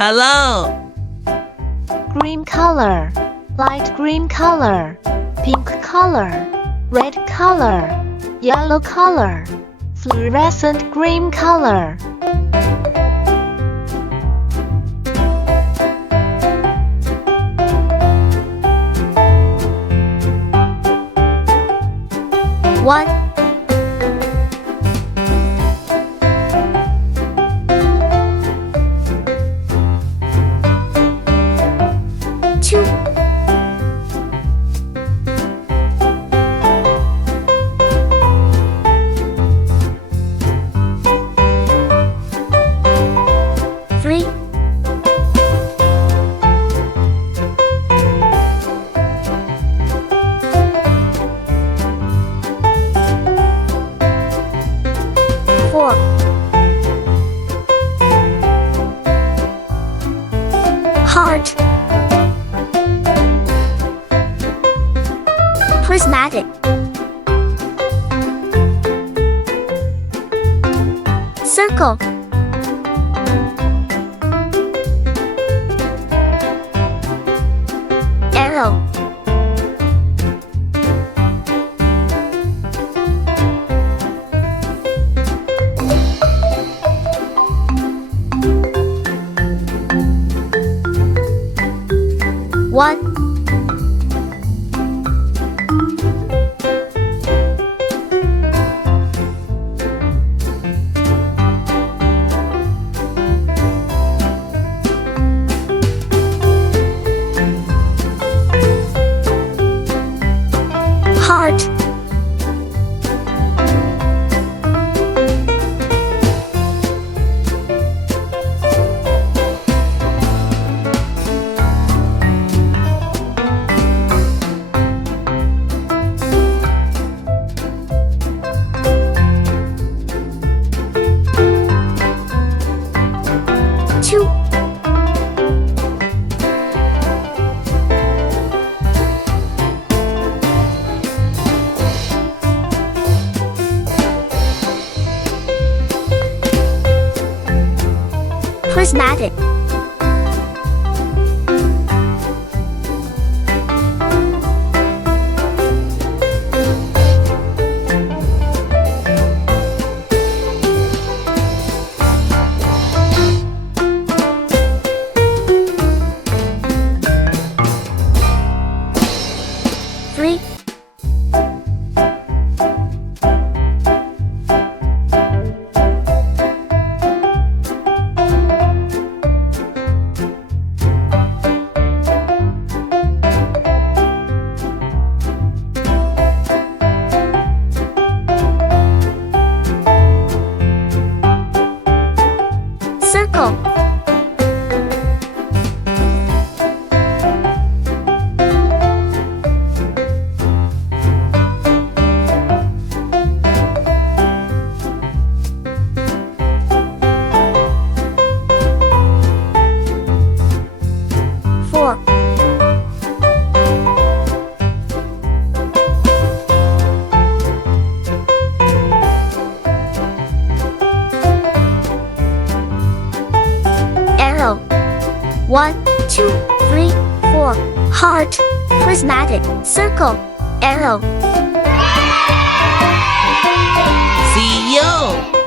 Hello. Green color, light green color, pink color, red color, yellow color, fluorescent green color. One, two, three, four, heart, prismatic, circle, arrow, one, heart, two, prismatic, three, circle, four, arrow, one, two, three, four, heart, prismatic, circle, arrow. See you.